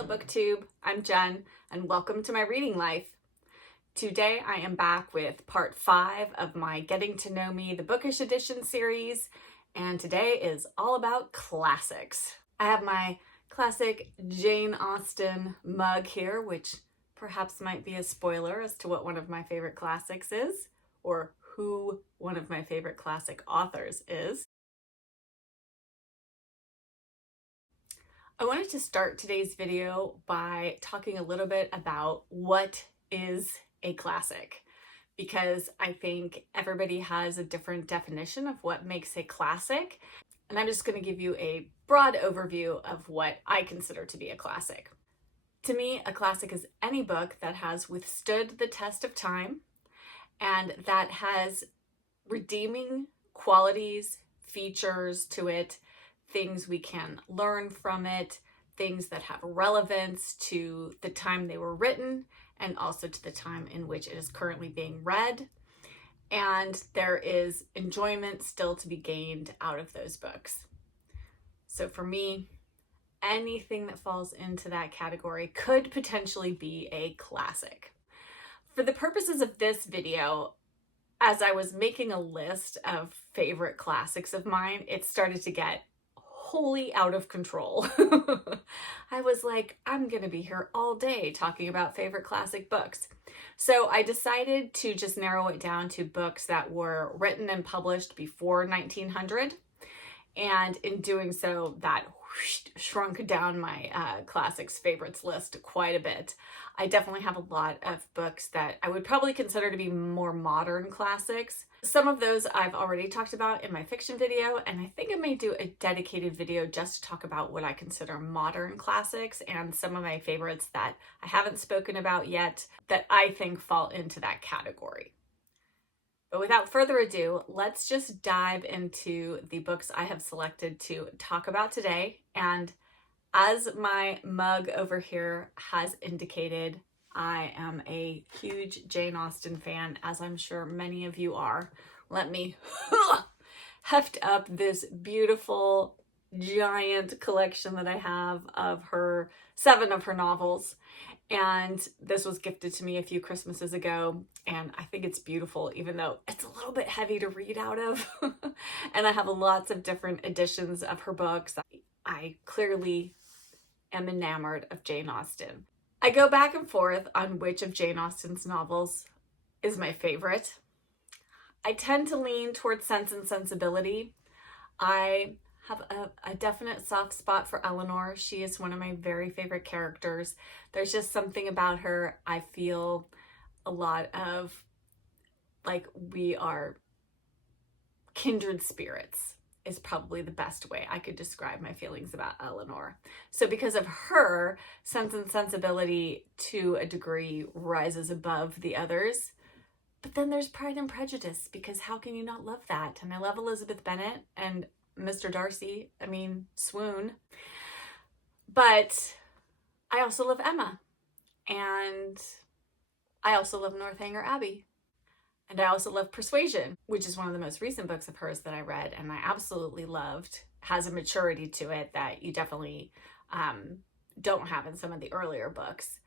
Hello BookTube, I'm Jen and welcome to my reading life. Today I am back with part 5 of my Getting to Know Me, the Bookish Edition Series, and today is all about classics. I have my classic Jane Austen mug here, which perhaps might be a spoiler as to what one of my favorite classics is, or who one of my favorite classic authors is. I wanted to start today's video by talking a little bit about what is a classic, because I think everybody has a different definition of what makes a classic, and I'm just going to give you a broad overview of what I consider to be a classic. To me, a classic is any book that has withstood the test of time and that has redeeming qualities, features to it, things we can learn from it, things that have relevance to the time they were written and also to the time in which it is currently being read. And there is enjoyment still to be gained out of those books. So for me, anything that falls into that category could potentially be a classic. For the purposes of this video, as I was making a list of favorite classics of mine, it started to get wholly out of control. I was like, I'm gonna be here all day talking about favorite classic books. So I decided to just narrow it down to books that were written and published before 1900. And in doing so, that shrunk down my classics favorites list quite a bit. I definitely have a lot of books that I would probably consider to be more modern classics. Some of those I've already talked about in my fiction video, and I think I may do a dedicated video just to talk about what I consider modern classics and some of my favorites that I haven't spoken about yet that I think fall into that category. But without further ado, let's just dive into the books I have selected to talk about today. And as my mug over here has indicated, I am a huge Jane Austen fan, as I'm sure many of you are. Let me heft up this beautiful giant collection that I have of 7 of her novels. And this was gifted to me a few Christmases ago, and I think it's beautiful, even though it's a little bit heavy to read out of. And I have lots of different editions of her books. I clearly am enamored of Jane Austen. I go back and forth on which of Jane Austen's novels is my favorite. I tend to lean towards Sense and Sensibility. I have a definite soft spot for Eleanor. She is one of my very favorite characters. There's just something about her. I feel a lot of like we are kindred spirits is probably the best way I could describe my feelings about Eleanor. So because of her, Sense and Sensibility to a degree rises above the others. But then there's Pride and Prejudice, because how can you not love that? And I love Elizabeth Bennet and Mr. Darcy, swoon. But I also love Emma, and I also love Northanger Abbey, and I also love Persuasion, which is one of the most recent books of hers that I read and I absolutely loved. Has a maturity to it that you definitely don't have in some of the earlier books.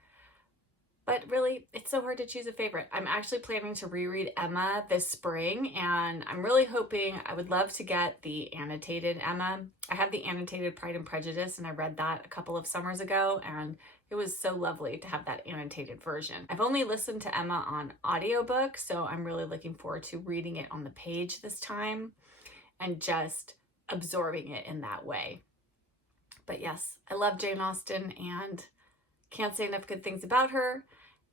But really, it's so hard to choose a favorite. I'm actually planning to reread Emma this spring, and I'm really hoping, I would love to get the annotated Emma. I have the annotated Pride and Prejudice, and I read that a couple of summers ago, and it was so lovely to have that annotated version. I've only listened to Emma on audiobook, so I'm really looking forward to reading it on the page this time and just absorbing it in that way. But yes, I love Jane Austen and can't say enough good things about her,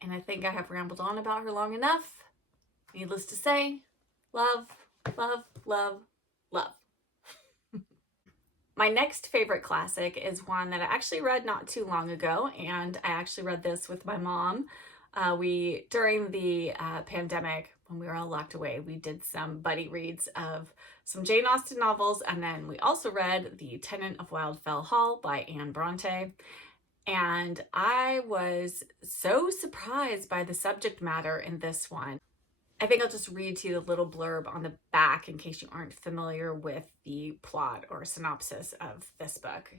and I think I have rambled on about her long enough. Needless to say, love, love, love, love. My next favorite classic is one that I actually read not too long ago, and I actually read this with my mom. During the pandemic, when we were all locked away, we did some buddy reads of some Jane Austen novels, and then we also read The Tenant of Wildfell Hall by Anne Bronte. And I was so surprised by the subject matter in this one. I think I'll just read to you the little blurb on the back in case you aren't familiar with the plot or synopsis of this book.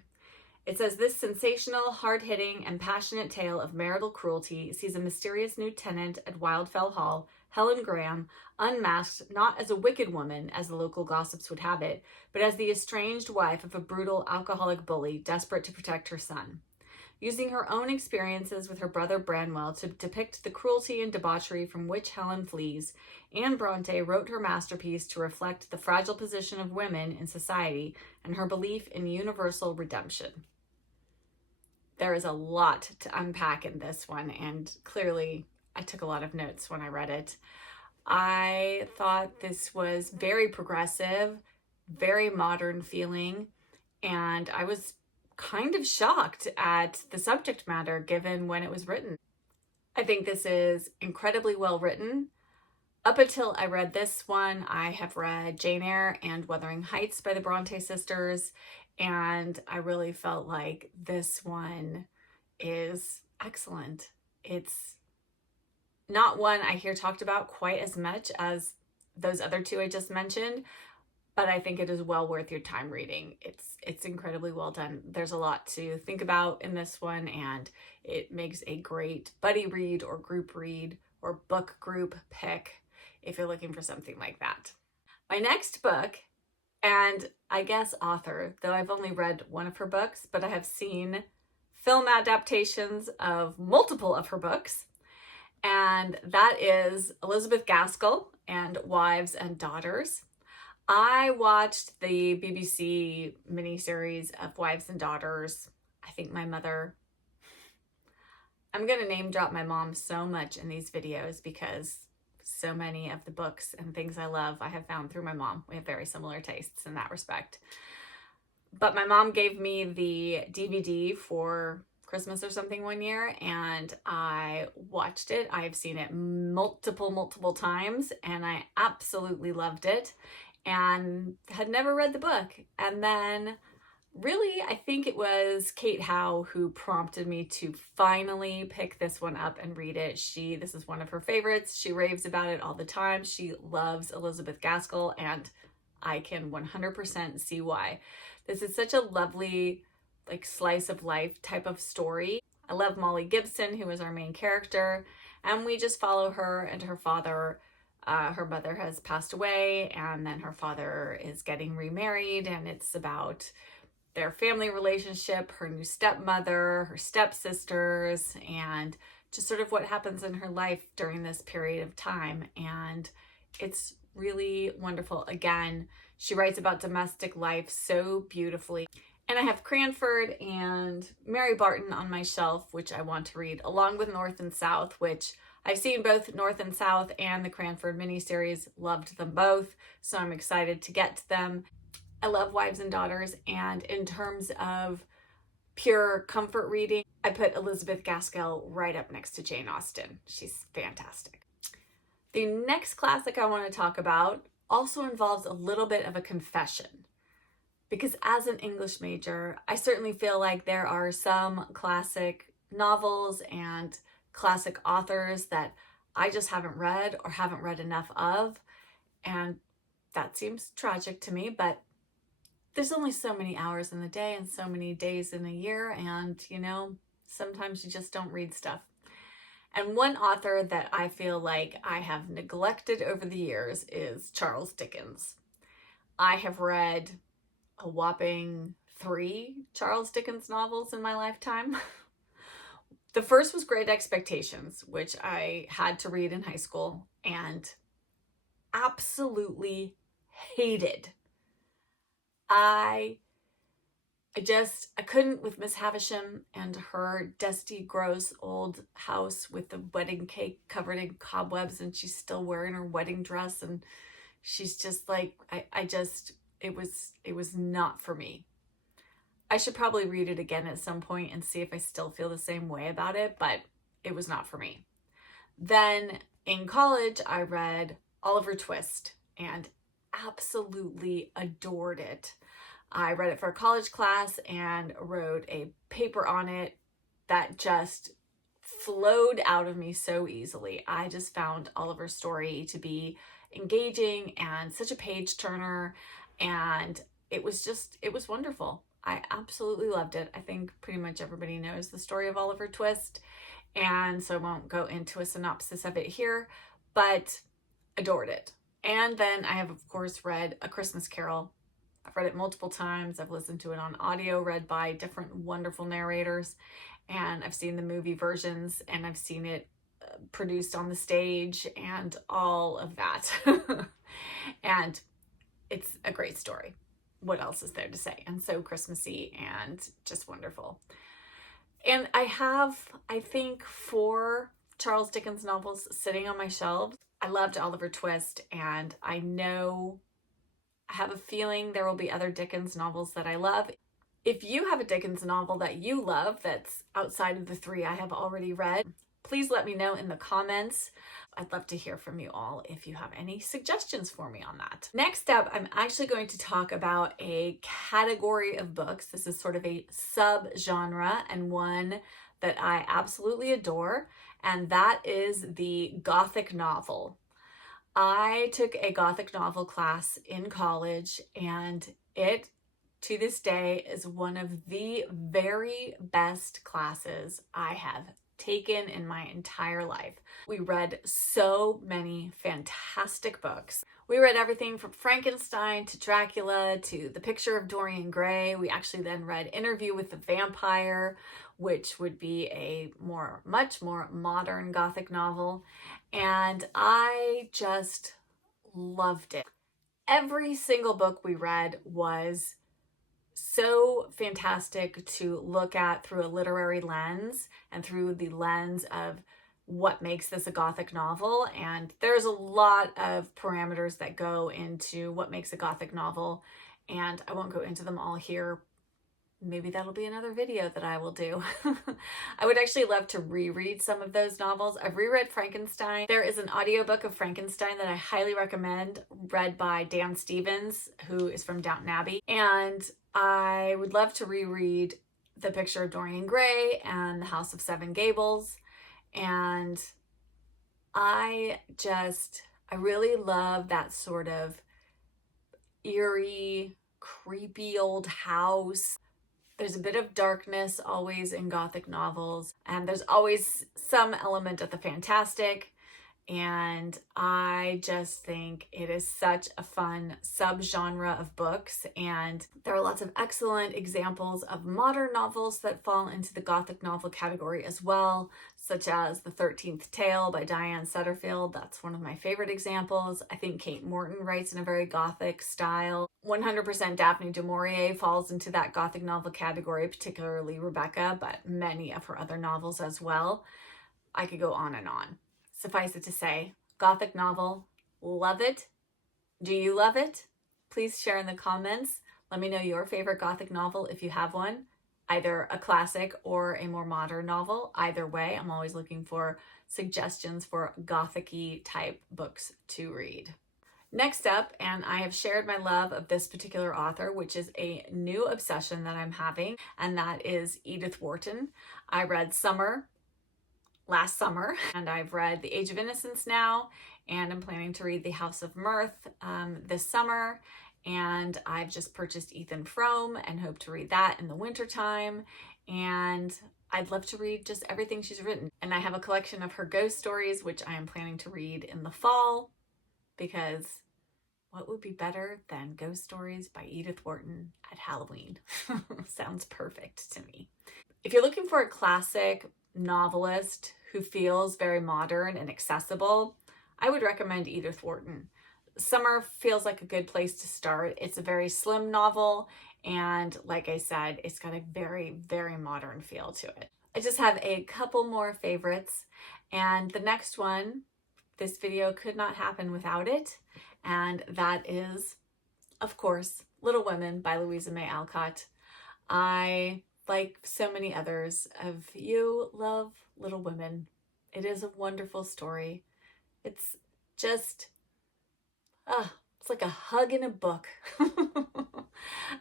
It says, this sensational, hard-hitting, and passionate tale of marital cruelty sees a mysterious new tenant at Wildfell Hall, Helen Graham, unmasked not as a wicked woman, as the local gossips would have it, but as the estranged wife of a brutal alcoholic bully desperate to protect her son. Using her own experiences with her brother Branwell to depict the cruelty and debauchery from which Helen flees, Anne Bronte wrote her masterpiece to reflect the fragile position of women in society and her belief in universal redemption. There is a lot to unpack in this one, and clearly I took a lot of notes when I read it. I thought this was very progressive, very modern feeling, and I was kind of shocked at the subject matter given when it was written. I think this is incredibly well written. Up until I read this one, I have read Jane Eyre and Wuthering Heights by the Bronte sisters, and I really felt like this one is excellent. It's not one I hear talked about quite as much as those other two I just mentioned, but I think it is well worth your time reading. It's incredibly well done. There's a lot to think about in this one, and it makes a great buddy read or group read or book group pick if you're looking for something like that. My next book, and I guess author, though I've only read one of her books, but I have seen film adaptations of multiple of her books, and that is Elizabeth Gaskell and Wives and Daughters. I watched the BBC miniseries of Wives and Daughters. I think my mother... I'm going to name drop my mom so much in these videos because so many of the books and things I love I have found through my mom. We have very similar tastes in that respect. But my mom gave me the DVD for Christmas or something one year, and I watched it. I've seen it multiple times, and I absolutely loved it and had never read the book. And then really, I think it was Kate Howe who prompted me to finally pick this one up and read it. This is one of her favorites. She raves about it all the time. She loves Elizabeth Gaskell, and I can 100% see why. This is such a lovely, like, slice of life type of story. I love Molly Gibson, who is our main character, and we just follow her and her father. Her mother has passed away, and then her father is getting remarried, and it's about their family relationship, her new stepmother, her stepsisters, and just sort of what happens in her life during this period of time. And it's really wonderful. Again, she writes about domestic life so beautifully. And I have Cranford and Mary Barton on my shelf, which I want to read, along with North and South, which I've seen both North and South and the Cranford miniseries, loved them both, so I'm excited to get to them. I love Wives and Daughters, and in terms of pure comfort reading, I put Elizabeth Gaskell right up next to Jane Austen. She's fantastic. The next classic I want to talk about also involves a little bit of a confession, because as an English major, I certainly feel like there are some classic novels and classic authors that I just haven't read or haven't read enough of, and that seems tragic to me, but there's only so many hours in the day and so many days in a year, and sometimes you just don't read stuff. And one author that I feel like I have neglected over the years is Charles Dickens. I have read a whopping 3 Charles Dickens novels in my lifetime. The first was Great Expectations, which I had to read in high school and absolutely hated. I couldn't with Miss Havisham and her dusty, gross old house with the wedding cake covered in cobwebs, and she's still wearing her wedding dress, and she's just like, it was not for me. I should probably read it again at some point and see if I still feel the same way about it, but it was not for me. Then in college, I read Oliver Twist and absolutely adored it. I read it for a college class and wrote a paper on it that just flowed out of me so easily. I just found Oliver's story to be engaging and such a page turner, and it was wonderful. I absolutely loved it. I think pretty much everybody knows the story of Oliver Twist, and so I won't go into a synopsis of it here, but adored it. And then I have, of course, read A Christmas Carol. I've read it multiple times. I've listened to it on audio, read by different wonderful narrators, and I've seen the movie versions, and I've seen it produced on the stage and all of that. And it's a great story. What else is there to say? And so Christmassy and just wonderful. And I have, I think, 4 Charles Dickens novels sitting on my shelves. I loved Oliver Twist, and I have a feeling there will be other Dickens novels that I love. If you have a Dickens novel that you love that's outside of the 3 I have already read, please let me know in the comments. I'd love to hear from you all if you have any suggestions for me on that. Next up, I'm actually going to talk about a category of books. This is sort of a sub-genre and one that I absolutely adore, and that is the Gothic novel. I took a Gothic novel class in college, and it, to this day, is one of the very best classes I have taken in my entire life. We read so many fantastic books. We read everything from Frankenstein to Dracula to The Picture of Dorian Gray. We actually then read Interview with the Vampire, which would be a much more modern Gothic novel. And I just loved it. Every single book we read was so fantastic to look at through a literary lens and through the lens of what makes this a Gothic novel. And there's a lot of parameters that go into what makes a Gothic novel, and I won't go into them all here. Maybe that'll be another video that I will do. I would actually love to reread some of those novels. I've reread Frankenstein. There is an audiobook of Frankenstein that I highly recommend, read by Dan Stevens, who is from Downton Abbey. And I would love to reread The Picture of Dorian Gray and The House of Seven Gables. And I really love that sort of eerie, creepy old house. There's a bit of darkness always in Gothic novels, and there's always some element of the fantastic. And I just think it is such a fun subgenre of books. And there are lots of excellent examples of modern novels that fall into the Gothic novel category as well, such as The 13th Tale by Diane Setterfield. That's one of my favorite examples. I think Kate Morton writes in a very Gothic style. 100% Daphne du Maurier falls into that Gothic novel category, particularly Rebecca, but many of her other novels as well. I could go on and on. Suffice it to say, Gothic novel, love it. Do you love it? Please share in the comments. Let me know your favorite Gothic novel if you have one, either a classic or a more modern novel. Either way, I'm always looking for suggestions for Gothic-y type books to read. Next up, and I have shared my love of this particular author, which is a new obsession that I'm having, and that is Edith Wharton. I read Summer last summer, and I've read The Age of Innocence now, and I'm planning to read The House of Mirth this summer, and I've just purchased Ethan Frome and hope to read that in the wintertime, and I'd love to read just everything she's written. And I have a collection of her ghost stories, which I am planning to read in the fall, because what would be better than ghost stories by Edith Wharton at Halloween? Sounds perfect to me. If you're looking for a classic novelist who feels very modern and accessible, I would recommend Edith Wharton. Summer feels like a good place to start. It's a very slim novel, and like I said, it's got a very, very modern feel to it. I just have a couple more favorites, and the next one, this video could not happen without it, and that is, of course, Little Women by Louisa May Alcott. I, like so many others of you, love Little Women. It is a wonderful story. It's just, it's like a hug in a book.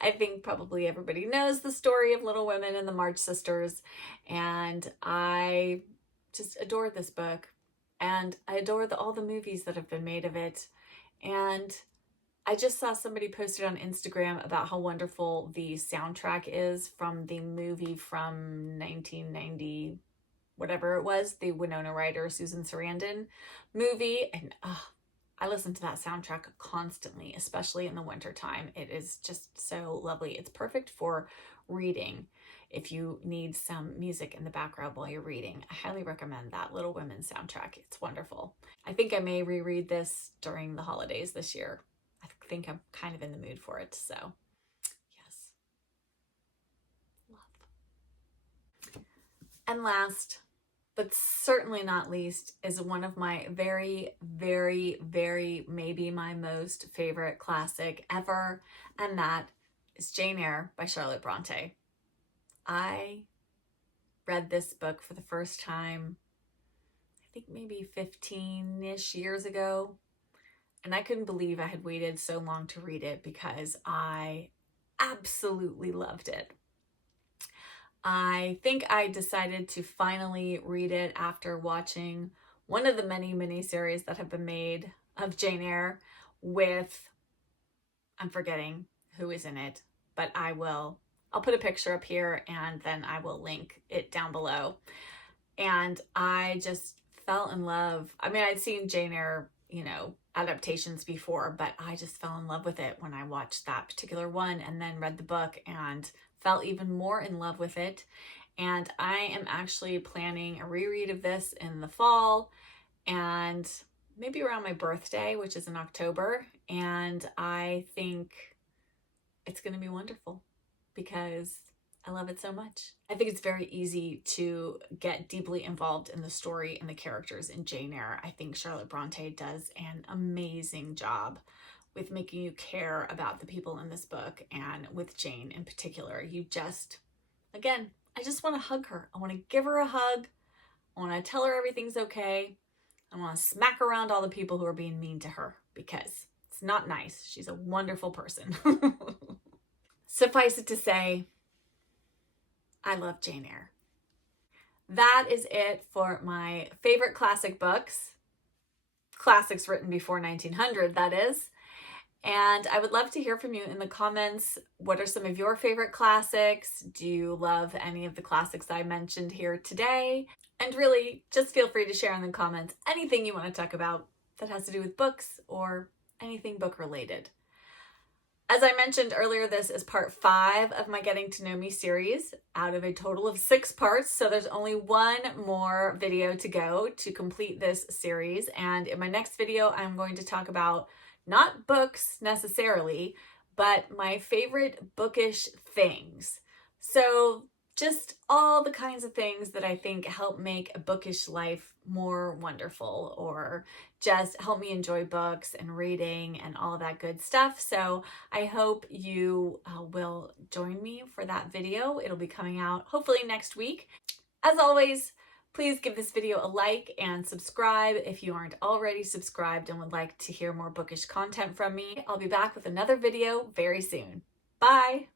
I think probably everybody knows the story of Little Women and the March Sisters, and I just adore this book, and I adore all the movies that have been made of it, and I just saw somebody posted on Instagram about how wonderful the soundtrack is from the movie from 1990, whatever it was, the Winona Ryder, Susan Sarandon movie. And I listen to that soundtrack constantly, especially in the wintertime. It is just so lovely. It's perfect for reading. If you need some music in the background while you're reading, I highly recommend that Little Women soundtrack. It's wonderful. I think I may reread this during the holidays this year. I think I'm kind of in the mood for it, so yes. Love. And last, but certainly not least, is one of my very, very, very, maybe my most favorite classic ever, and that is Jane Eyre by Charlotte Bronte. I read this book for the first time, I think maybe 15-ish years ago, and I couldn't believe I had waited so long to read it because I absolutely loved it. I think I decided to finally read it after watching one of the many miniseries that have been made of Jane Eyre with, I'm forgetting who is in it, but I'll put a picture up here and then I will link it down below. And I just fell in love. I mean, I'd seen Jane Eyre, adaptations before, but I just fell in love with it when I watched that particular one and then read the book and fell even more in love with it. And I am actually planning a reread of this in the fall and maybe around my birthday, which is in October. And I think it's going to be wonderful because I love it so much. I think it's very easy to get deeply involved in the story and the characters in Jane Eyre. I think Charlotte Bronte does an amazing job with making you care about the people in this book, and with Jane in particular. I just want to hug her. I want to give her a hug. I want to tell her everything's okay. I want to smack around all the people who are being mean to her because it's not nice. She's a wonderful person. Suffice it to say, I love Jane Eyre. That is it for my favorite classic books. Classics written before 1900, that is. And I would love to hear from you in the comments. What are some of your favorite classics? Do you love any of the classics I mentioned here today? And really, just feel free to share in the comments anything you want to talk about that has to do with books or anything book related. As I mentioned earlier, this is part 5 of my Getting to Know Me series out of a total of 6 parts. So there's only one more video to go to complete this series. And in my next video, I'm going to talk about not books necessarily, but my favorite bookish things. So just all the kinds of things that I think help make a bookish life more wonderful, or just help me enjoy books and reading and all of that good stuff. So I hope you will join me for that video. It'll be coming out hopefully next week. As always, please give this video a like and subscribe if you aren't already subscribed and would like to hear more bookish content from me. I'll be back with another video very soon. Bye!